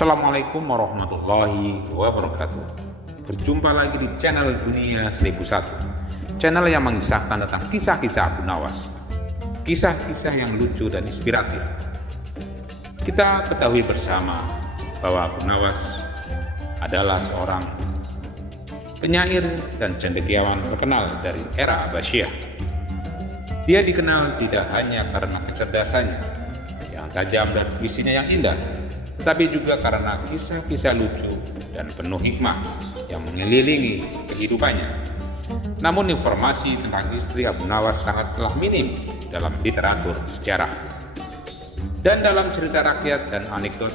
Assalamualaikum warahmatullahi wabarakatuh. Berjumpa lagi di channel Dunia 1001, channel yang mengisahkan tentang kisah-kisah Abu Nawas, kisah-kisah yang lucu dan inspiratif. Kita ketahui bersama bahwa Abu Nawas adalah seorang penyair dan cendekiawan terkenal dari era Abbasiyah. Dia dikenal tidak hanya karena kecerdasannya yang tajam dan puisinya yang indah, tetapi juga karena kisah-kisah lucu dan penuh hikmah yang mengelilingi kehidupannya. Namun informasi tentang istri Abu Nawas sangatlah minim dalam literatur sejarah. Dan dalam cerita rakyat dan anekdot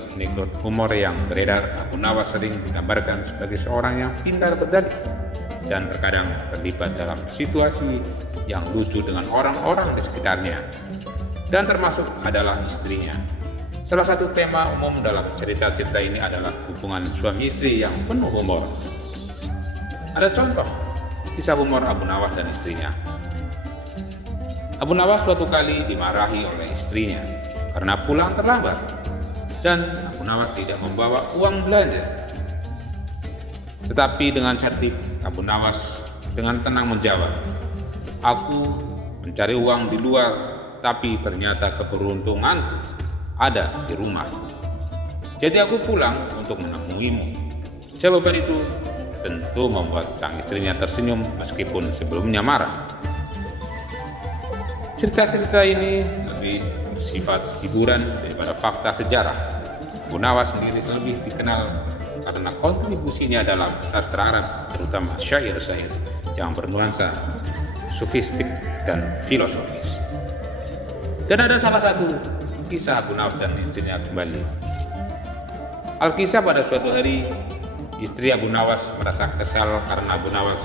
humor yang beredar, Abu Nawas sering digambarkan sebagai seorang yang pintar berdalih dan terkadang terlibat dalam situasi yang lucu dengan orang-orang di sekitarnya, dan termasuk adalah istrinya. Salah satu tema umum dalam cerita-cerita ini adalah hubungan suami istri yang penuh humor. Ada contoh kisah humor Abu Nawas dan istrinya. Abu Nawas suatu kali dimarahi oleh istrinya karena pulang terlambat, dan Abu Nawas tidak membawa uang belanja. Tetapi dengan cerdik, Abu Nawas dengan tenang menjawab, "Aku mencari uang di luar, tapi ternyata keberuntunganku ada di rumah. Jadi aku pulang untuk menemuimu." Jawaban itu tentu membuat sang istrinya tersenyum meskipun sebelumnya marah. Cerita-cerita ini lebih bersifat hiburan daripada fakta sejarah. Abu Nawas sendiri lebih dikenal karena kontribusinya dalam sastra Arab, terutama syair-syair yang bernuansa sofistik dan filosofis. Dan ada salah satu kisah Abu Nawas dan istrinya kembali. Alkisah pada suatu hari, istri Abu Nawas merasa kesal karena Abu Nawas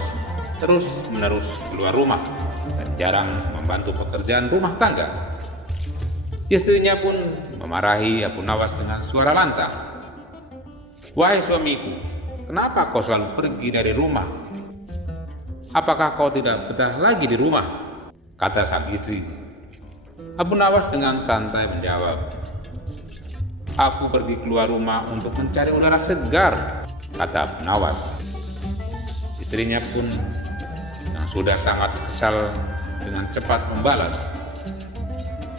terus-menerus keluar rumah dan jarang membantu pekerjaan rumah tangga. Istrinya pun memarahi Abu Nawas dengan suara lantang. "Wahai suamiku, kenapa kau selalu pergi dari rumah? Apakah kau tidak betah lagi di rumah?" kata sang istri. Abu Nawas dengan santai menjawab, "Aku pergi keluar rumah untuk mencari udara segar," kata Abu Nawas. Istrinya pun yang sudah sangat kesal dengan cepat membalas,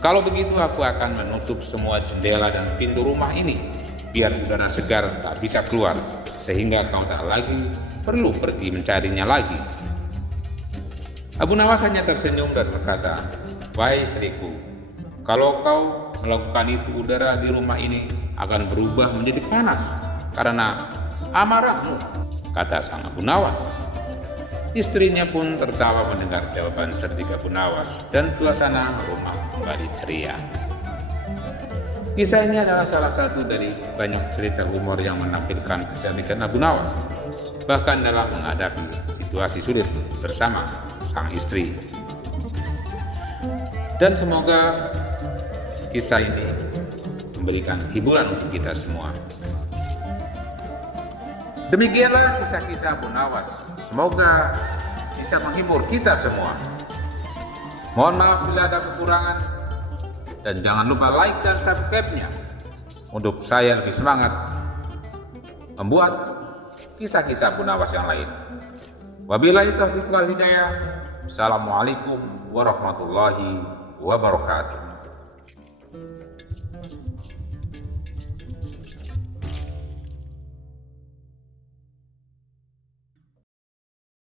"Kalau begitu aku akan menutup semua jendela dan pintu rumah ini, biar udara segar tak bisa keluar, sehingga kau tak lagi perlu pergi mencarinya lagi." Abu Nawas hanya tersenyum dan berkata, "Wahai istriku, kalau kau melakukan itu, udara di rumah ini akan berubah menjadi panas karena amarahmu," kata sang Abu Nawas. Istrinya pun tertawa mendengar jawaban cerdik Abu Nawas, dan suasana rumah kembali ceria. Kisah ini adalah salah satu dari banyak cerita humor yang menampilkan kecerdikan Abu Nawas, bahkan dalam menghadapi situasi sulit bersama sang istri. Dan semoga kisah ini memberikan hiburan untuk kita semua. Demikianlah kisah-kisah Abu Nawas. Semoga bisa menghibur kita semua. Mohon maaf bila ada kekurangan, dan jangan lupa like dan subscribe-nya untuk saya lebih semangat membuat kisah-kisah Abu Nawas yang lain. Wabillahi taufiq wal hidayah. Assalamualaikum warahmatullahi wabarakatuh.